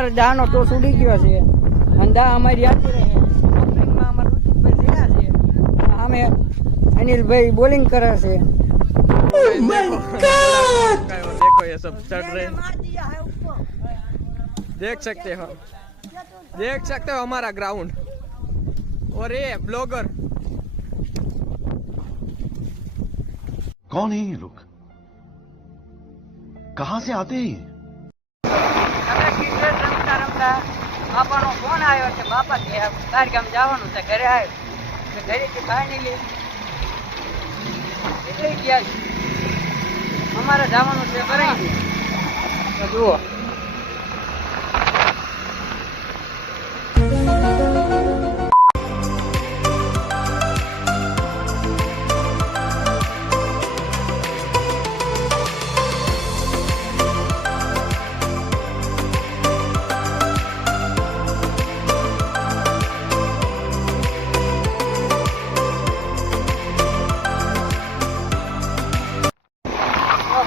અમારે દાનો ટોસ ઉડી ગયો છે અને દા અમારી આવતી રહે. ઓપનિંગમાં અમારા ઋતિકભાઈ રહ્યા છે, સામે અનિલભાઈ બોલિંગ કરે છે. देखो ये सब चढ़ रहे हैं, देख सकते हो हमारा ग्राउंड. और ये ब्लॉगर कौन है ये लोग, कहां से आते हैं? અમે ક્રિકેટ રમતા રમતા બાપાનો ફોન આવ્યો કે બાપા કે બહાર ગામ જવાનું છે. ઘરે આવ્યો તો ઘરેથી ફાઇનલી નીકળી ગયા છે. અમારે જવાનું છે બરાબર. તો જુઓ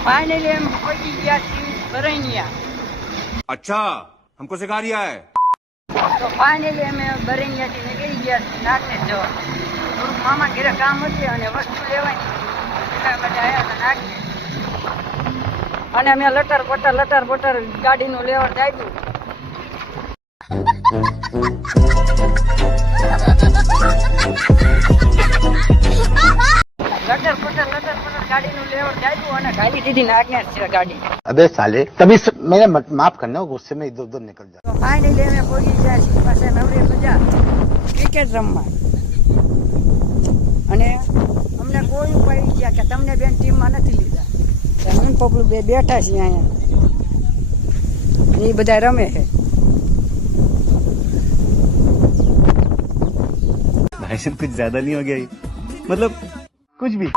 फाइनली हम पहुंची गया बरैनिया. अच्छा, हमको सिखा रिया है. તો ફાઇનલી અમે બરૈનિયાથી નીકળી ગયા નાગનેર જવા. થોડુંક મામા ઘરે કામ હતું અને વસ્તુ લેવાની એટલા માટે આવ્યા હતા નાગનેર. અને અમે લટર પટર ગાડીનું લેવડ આપ્યું. લટર પટર ગાડીનું લેવડ આપ્યું અને ગાડી દીધી નાગનેર છે ગાડી. अबे साले तभी मैंने माफ करना गुस्से में इधर उधर निकल जाता. તો ફાઇનલી અમે પહોંચી ગયા છીએ પાસે નવરે બજાર ક્રિકેટ રમવા. અને અમને કોઈ ઉપાડી ગયા કે તમને બેન ટીમમાં નથી લીધા. હું પગલું બે બેઠા છીએ અહીંયા, એ બધા રમે છે. भाई साहब कुछ ज्यादा नहीं हो गया, मतलब कुछ भी.